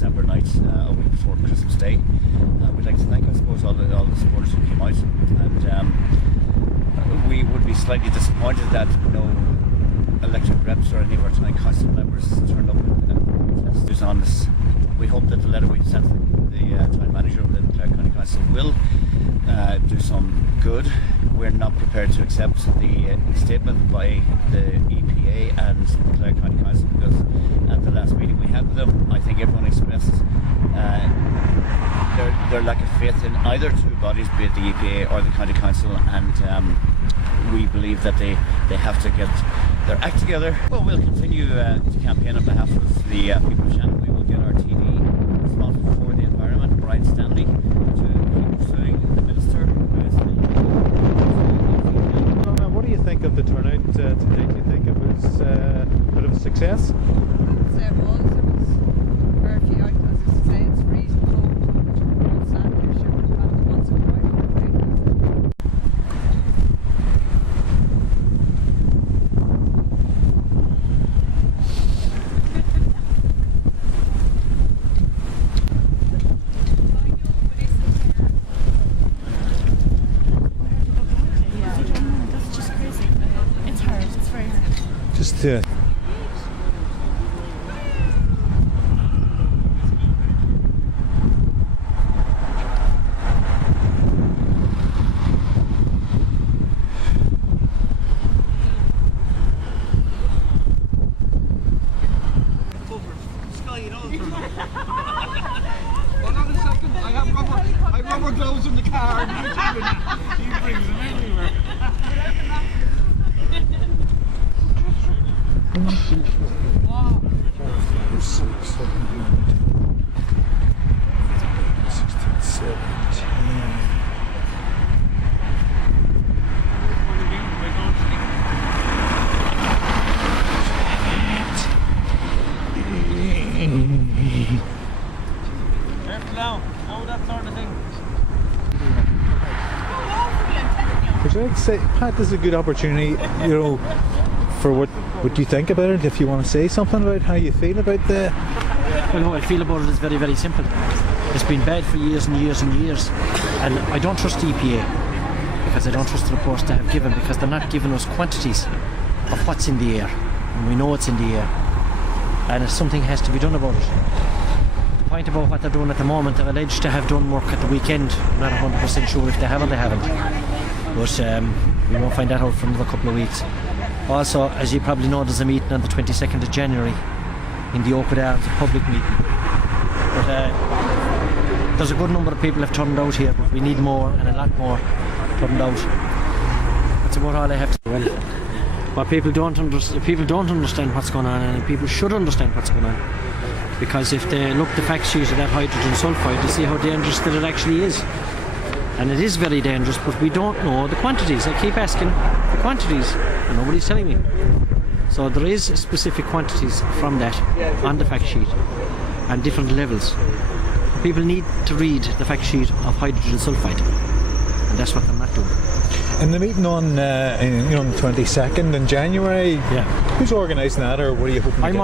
December night, a week before Christmas Day. We'd like to thank, I suppose, all the supporters who came out, and we would be slightly disappointed that no elected reps or any of our town council members turned up and on this. We hope that the letter we sent the town manager of the Clare County Council will do some good. We're not prepared to accept the statement by the EPA and the Clare County Council, because at the last meeting we had with them, I think everyone expressed their lack of faith in either two bodies, be it the EPA or the County Council, and we believe that they have to get their act together. Well, we'll continue to campaign on behalf of the people of Shannon. We will get our TD responsible for the environment, Brian Stanley, to keep pursuing the minister. What do you think of the turnout today? Do you think it was a bit of a success? I wouldn't say it was. There was very few out, as I say, it's freezing cold. It's not here, sure, we've had the months of dry for a day. Just I have rubber gloves in the car and he brings them everywhere. 16, Careful now, oh that sort of thing. Which I'd say, Pat, this is a good opportunity, for what you think about it. If you want to say something about how you feel about the... Well, how I feel about it is very, very simple. It's been bad for years and years and years, and I don't trust the EPA because I don't trust the reports they have given, because they're not giving us quantities of what's in the air, and we know it's in the air, and something has to be done about it. The point about what they're doing at the moment, they're alleged to have done work at the weekend. I'm not 100% sure if they have or they haven't, but we won't find that out for another couple of weeks. Also, as you probably know, there's a meeting on the 22nd of January in the Oakwood Arms, a public meeting. But there's a good number of people have turned out here, but we need more, and a lot more turned out. That's about all I have to say. Well, what people don't understand what's going on, and people should understand what's going on. Because if they look the fact sheet of that hydrogen sulfide, they see how dangerous that it actually is. And it is very dangerous, but we don't know the quantities. I keep asking the quantities, and nobody's telling me. So there is specific quantities from that on the fact sheet, and different levels. People need to read the fact sheet of hydrogen sulfide, and that's what they're not doing. And the meeting on the 22nd in January, Yeah. Who's organising that, or what are you hoping to get?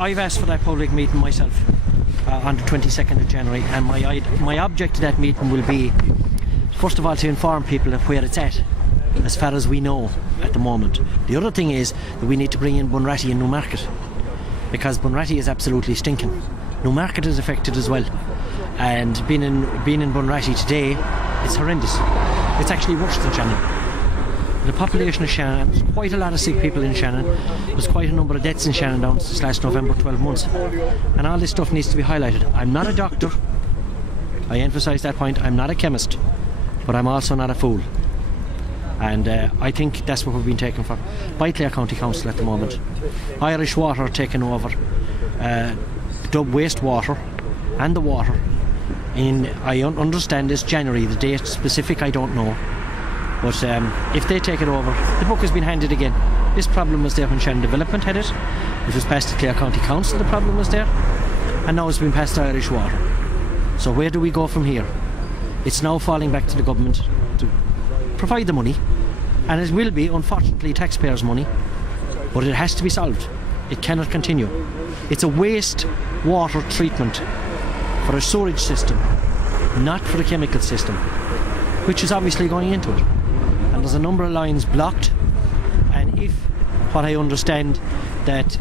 I've asked for that public meeting myself on the 22nd of January, and my object to that meeting will be, first of all, to inform people of where it's at, as far as we know at the moment. The other thing is that we need to bring in Bunratty and Newmarket, because Bunratty is absolutely stinking. Newmarket is affected as well, and being in Bunratty today, it's horrendous. It's actually worse than Shannon. The population of Shannon, there's quite a lot of sick people in Shannon. There's quite a number of deaths in Shannon down since last November, 12 months. And all this stuff needs to be highlighted. I'm not a doctor. I emphasise that point. I'm not a chemist, but I'm also not a fool. And I think that's what we've been taken for by Clare County Council at the moment. Irish Water are taking over Dub wastewater and the water in, I understand this January, the date specific I don't know, but if they take it over, the book has been handed again. This problem was there when Shannon Development had it. It was passed to Clare County Council, the problem was there, and now it's been passed to Irish Water. So where do we go from here? It's now falling back to the government to provide the money, and it will be, unfortunately, taxpayers' money, but it has to be solved. It cannot continue. It's a waste water treatment for a storage system, not for a chemical system, which is obviously going into it. And there's a number of lines blocked, and if, what I understand, that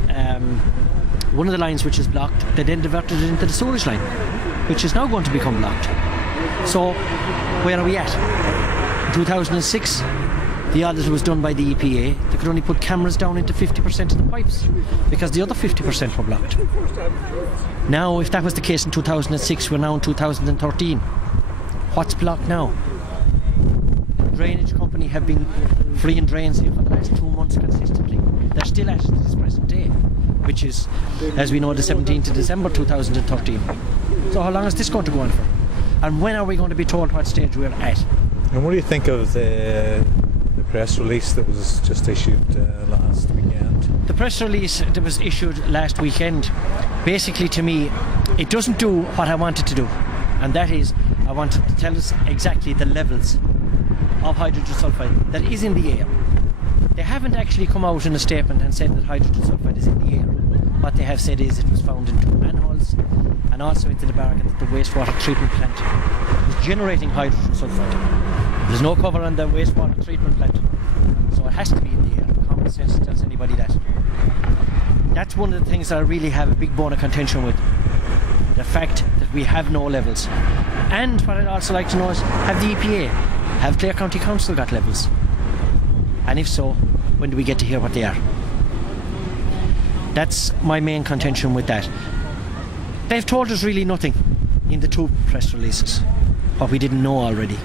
one of the lines which is blocked, they then diverted it into the storage line, which is now going to become blocked. So where are we at? In 2006, the audit was done by the EPA. They could only put cameras down into 50% of the pipes because the other 50% were blocked. Now, if that was the case in 2006, we're now in 2013. What's blocked now? The drainage company have been freeing drains here for the last 2 months consistently. They're still at it this present day, which is, as we know, the 17th of December 2013. So how long is this going to go on for? And when are we going to be told what stage we're at? And what do you think of the press release that was just issued last weekend? The press release that was issued last weekend, basically to me, it doesn't do what I wanted to do. And that is, I wanted to tell us exactly the levels of hydrogen sulfide that is in the air. They haven't actually come out in a statement and said that hydrogen sulfide is in the air. What they have said is it was found in 2 manholes and also into the bargain that the wastewater treatment plant is generating hydrogen sulfide. There's no cover on the wastewater treatment plant, so it has to be in the air. Common sense tells anybody that. That's one of the things that I really have a big bone of contention with. The fact that we have no levels. And what I'd also like to know is, have the EPA, have Clare County Council got levels? And if so, when do we get to hear what they are? That's my main contention with that. They've told us really nothing in the 2 press releases, what we didn't know already.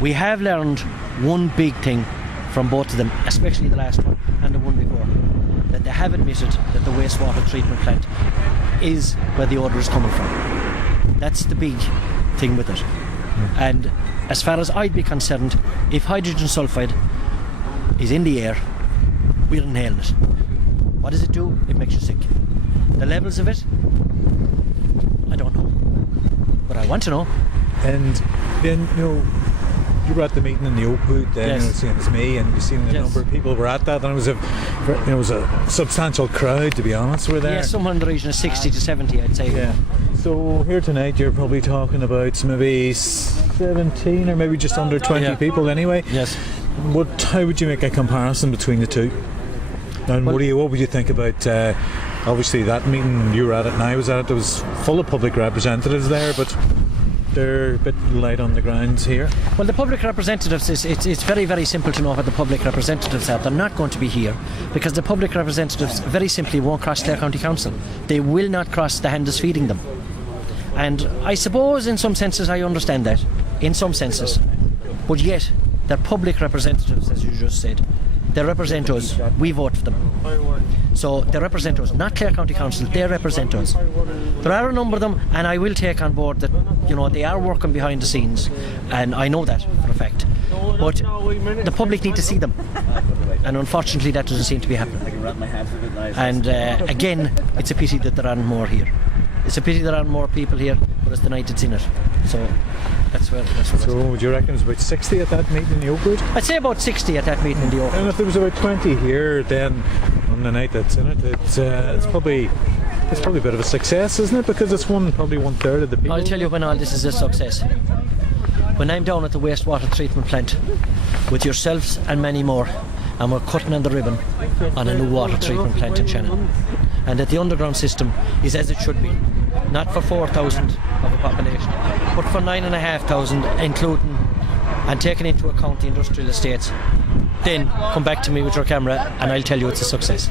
We have learned one big thing from both of them, especially the last one and the one before, that they have admitted that the wastewater treatment plant is where the odour is coming from. That's the big thing with it. And as far as I'd be concerned, if hydrogen sulfide is in the air, we're inhaling it. What does it do? It makes you sick. The levels of it, I don't know, but I want to know. And then, you were at the meeting in the Oakwood, Yes. Same as me, and you've seen a Yes. number of people were at that, and it was a substantial crowd, to be honest, were there. Yeah, somewhere in the region of 60 to 70, I'd say. Yeah. So here tonight, you're probably talking about maybe 17 or maybe just under 20 Yeah. people anyway. Yes. How would you make a comparison between the two? And Well- what would you think about obviously that meeting you were at it and I was at it? It was full of public representatives there, but they're a bit light on the ground here. Well, the public representatives, it's very, very simple to know what the public representatives are. They're not going to be here because the public representatives very simply won't cross Clare County Council. They will not cross the hand that's feeding them. And I suppose in some senses I understand that, in some senses. But yet, they're public representatives, as you just said. They represent us. We vote for them. So they represent us, not Clare County Council. They represent us. There are a number of them, and I will take on board that they are working behind the scenes, and I know that for a fact. But the public need to see them, and unfortunately, that doesn't seem to be happening. And again, it's a pity that there aren't more here. It's a pity there aren't more people here, but it's the night it's in it. So that's where. So would you reckon it was about 60 at that meeting in the Oakwood? I'd say about 60 at that meeting in the Oakwood. And if there was about 20 here, then on the night that's in it, it's probably a bit of a success, isn't it? Because it's probably 1/3 of the people. I'll tell you when all this is a success. When I'm down at the wastewater treatment plant with yourselves and many more, and we're cutting on the ribbon on a new water treatment plant in Shannon, and that the underground system is as it should be, not for 4,000 of a population, but for 9,500, including and taking into account the industrial estates, then come back to me with your camera and I'll tell you it's a success.